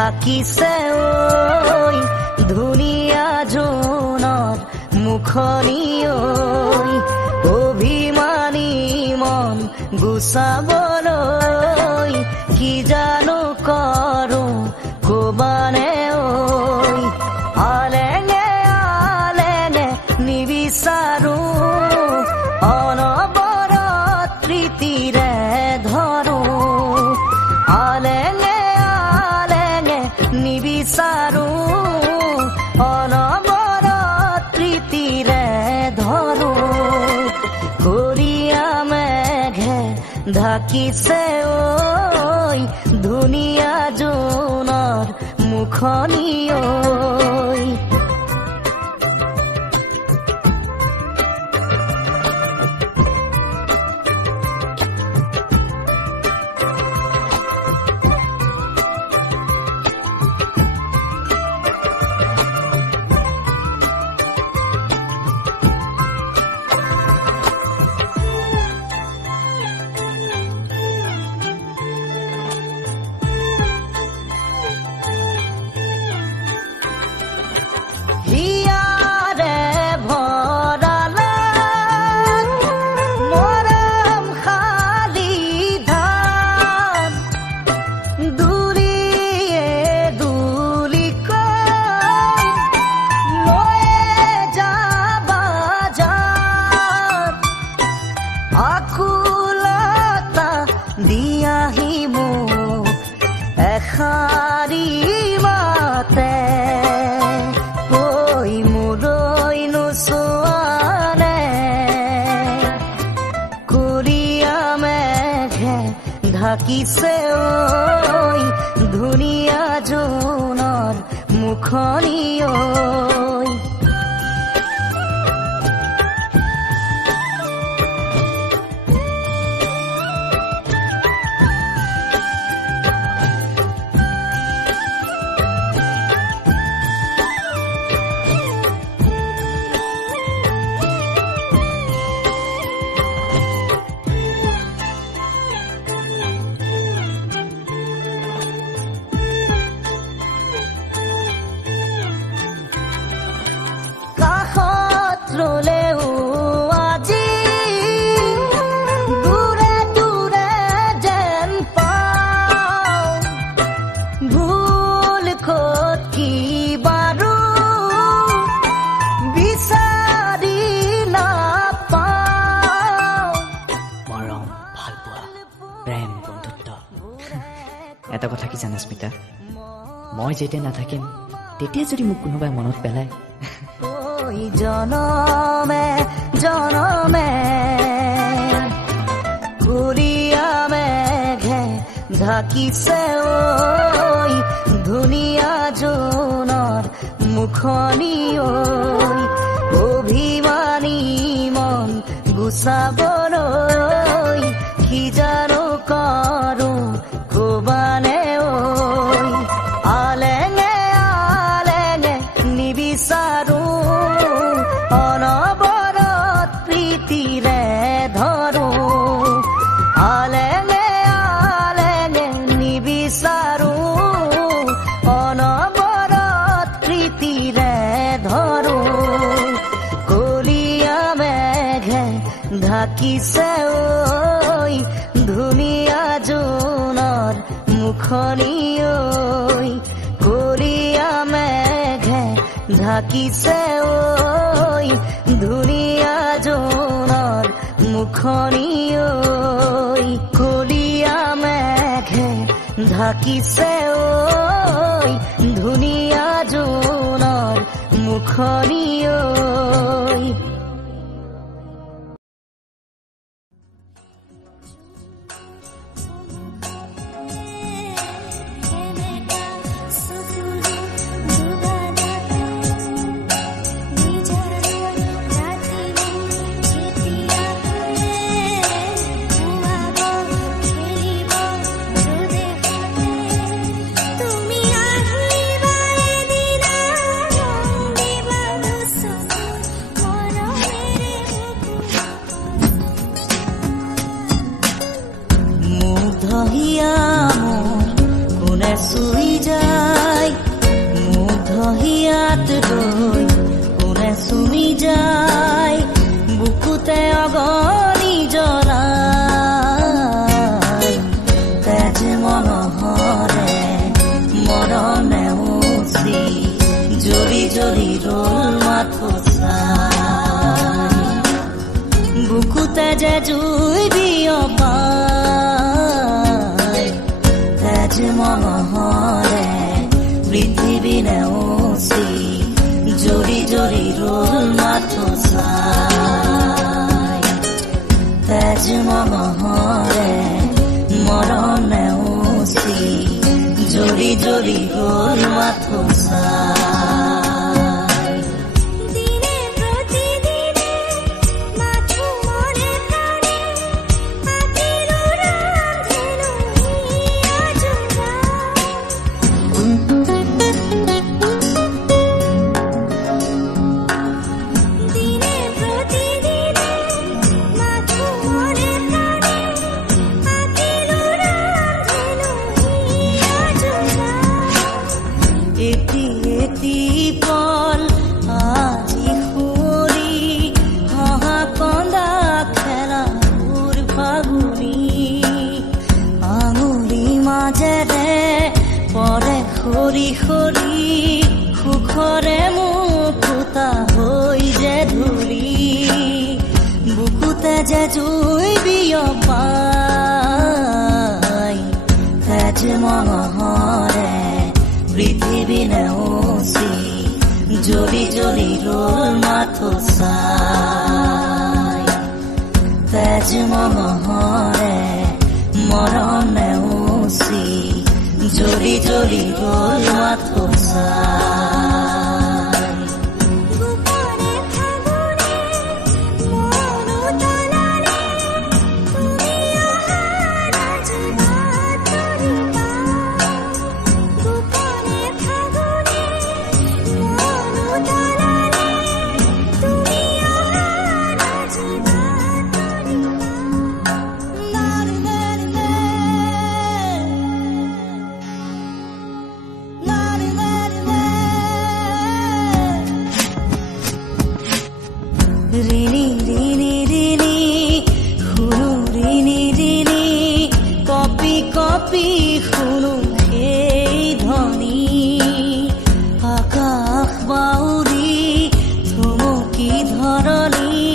ঢাকিছে ঐ ধুনীয়া জোনৰ মুখনি ঐ অভিমানী মন গুচাবলৈ কি জানো কৰো কবানে ঐ আলেঙে আলেঙে নিবিচাৰো অনবৰত প্ৰীতিৰে ধৰো আলেঙে আলেঙে নিবিচাৰো অনবৰত প্ৰীতিৰে ধৰো কৰিয়া মেঘে ঢাকিছে ঐ ধুনীয়া জোনৰ মুখনি ঐ ঢাকিছে ঐ ধুনীয়া জোনৰ মুখনি ঐ এটা কথা কি জানা স্মিতা মই যেতিয়া নাথাকিম তেতিয়া যদি মোক কোনোবাই মনত পেলায় ঐ জনমে জনমে কৰিয়া মেঘে ঢাকিছে ঐ ধুনীয়া জোনৰ মুখনি ঐ অভিমানী মন গুচাবলৈ কি জানো কৰো কবানে ঐ আলেঙে আলেঙে নিবিচাৰো অনবৰত প্ৰীতিৰে ধৰো আলেঙে আলেঙে নিবিচাৰো অনবৰত প্ৰীতিৰে ধৰো কলিয়া মেঘে ঢাকিছে ঐ ধুনীয়া জোনৰ মুখনি ঐ কলিয়া মেঘে ঢাকিছে ঐ ধুনীয়া জোনৰ মুখনি ঐ কলিয়া মেঘে ঢাকিছে ঐ ধুনীয়া জোনৰ মুখনি ঐ So ইয়াত ৰৈ কোনে চুমি যায় বুকুতে অগনি জ্বলাই তেজ মনোহৰে মৰণে উচি জৰি জৰি ৰল মাথো চাই বুকুতে যে জুই বিয়পাই তেজ মনোহৰে পৃথিৱী নেওচি জৰি জৰি ৰল মাথো চাই তেজ মনোহৰে মৰণ নেওচি জৰি জৰি ৰল মাথো চাই খৰি খৰি সুখৰে মুকুতা হৈ যে ধূলি বুকুতে যে জুই বিয়পাই তেজ মনোহৰে পৃথিৱী নেওচি জৰি জৰি ৰল মাথো চাই তেজ মনোহৰে মৰণ নেওচি জৰি জৰি ৰল মাথো চাই ৰিণি ৰিণি ৰিণি শুনো ৰিণি ৰিণি কপি কপি শুনো সেই ধ্বনি আকাশ বাউৰি থমকি ধৰণি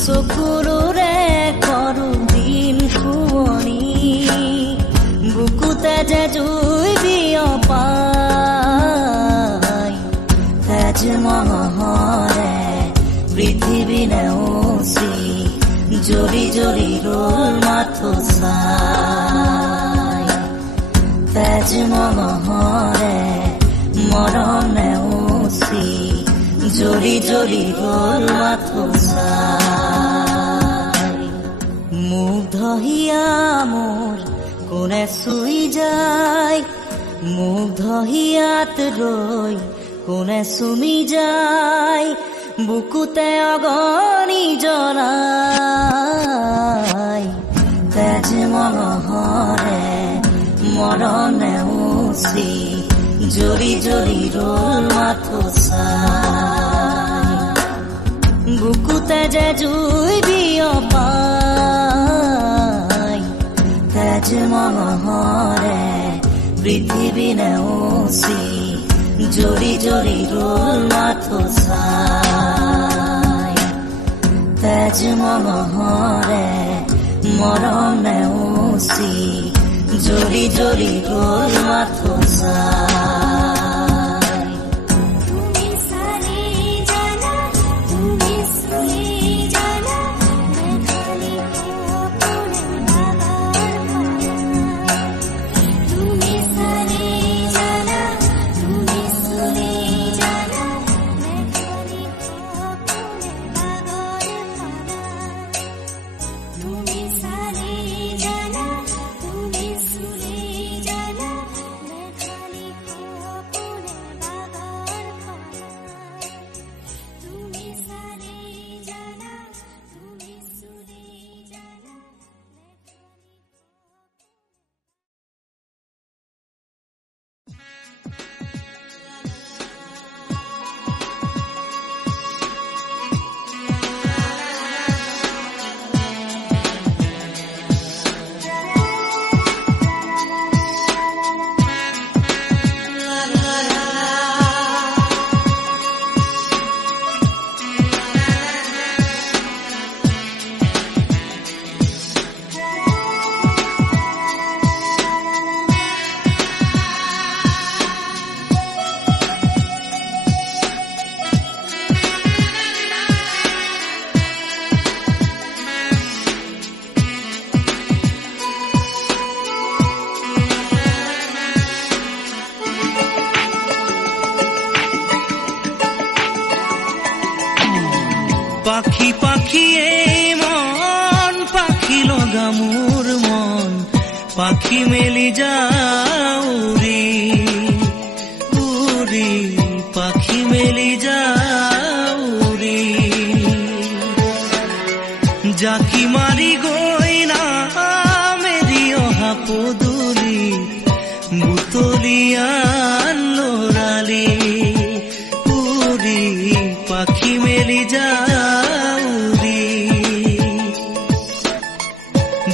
চকুৰে কৰো দিন শুৱনি বুকুতে যে জুই বিয়পাই তেজ মনোহৰে পৃথিৱী নেওচি জৰি জৰি ৰল মাথো চাই তেজ মনোহৰে মৰণ নেওচি জৰি জৰি ৰল মাথো চাই মুগ্ধ হিয়া মোৰ কোনে চুই যায় মুগ্ধ হিয়াত ৰৈ কোনে চুমি যায় বুকুতে অগনি জ্বলাই তেজ মনোহৰে মৰণ নেওচি জৰি জৰি ৰল মাথো চাই বুকুতে যে জুই বিয়পাই তেজ মনোহৰে পৃথিৱী নেওচি জৰি জৰি ৰল মাথো চাই তেজ মনোহৰে মৰণ নেওচি জৰি জৰি ৰল মাথো চাই পাখি পাখি এই মন পাখি লগা মোৰ মন পাখি মেলি যাও উৰি উৰি পাখি মেলি যাও উৰি জাকি মাৰি গৈ না মেৰি অহা পদূলি বুটলিয়ান লৰালি উৰি পাখি মেলি যাও উৰি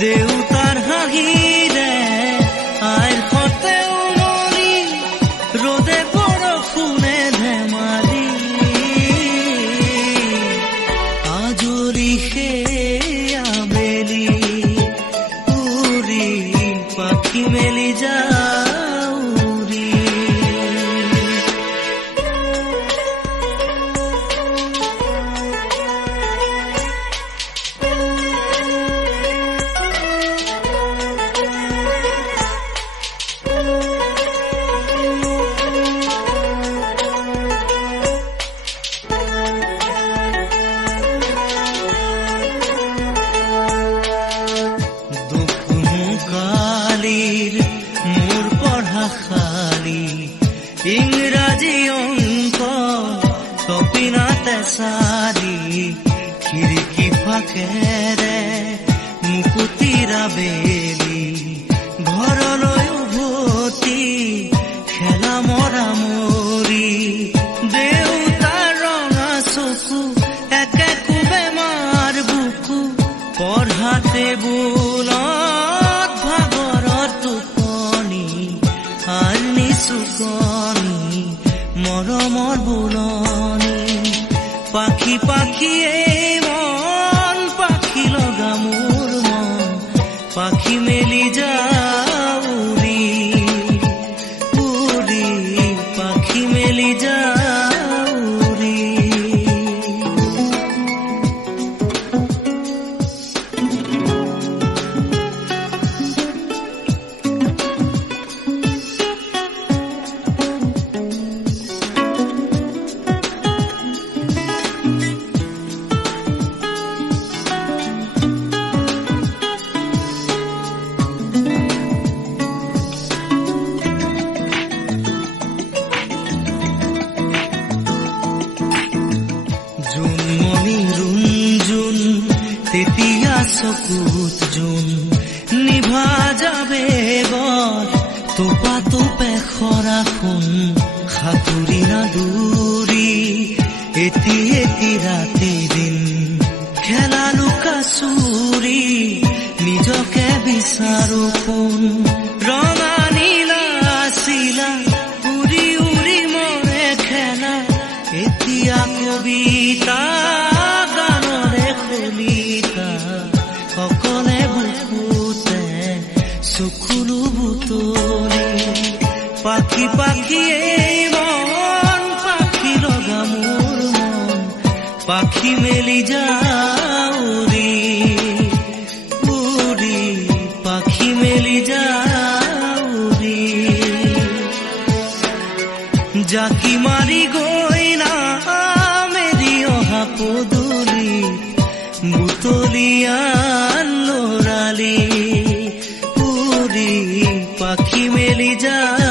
দেউতাৰ হাঁহিৰে আইৰ সতে উমলি ৰ'দে বৰষুণে ধেমালি আজৰি সেই আবেলি উৰি পাখি মেলি যাও উৰি মোৰ পঢ়া খালি ইংৰাজী অংক কপিনাতে চাৰি খিৰিকী ফাকেৰে মুকুতিৰা বেলি ঘৰলৈ উভতি খেলা মৰা মৰি দেউতাৰ ৰঙা চকু একে কোবে মাৰ বুকু পঢ়া টেবুলত ভাগৰত টোপনি আনি চুকনি মৰমৰ বুলনি পাখি পাখি এই মন পাখি লগা মোৰ মন পাখি মেলি যাও উৰি উৰি পাখি মেলি যাও উৰি জোনমণি ৰুণজোন তেতিয়া চকুত জোন নিভা যাবে গল তোপা তোপে খৰা সোণ সাঁতুৰি না দূৰি এটি এটি ৰাতি দিন খেলা লুকা চুৰি নিজকে বিচাৰো কোন ৰঙা নীলা চিলা উৰি উৰি মৰে খেলা এতিয়া কবিতা গানৰে কলিতা সকলে বুকুতে চকুলো বুটলি পাখি পাখি এই মন পাখি লগা মোৰ মন পাখি মেলি যাও উৰি উৰি পাখি মেলি যাও উৰি জাকি মাৰি গৈ না মেৰি অহা পদূলি বুটলিয়ান লৰালি উৰি পাখি মেলি যাও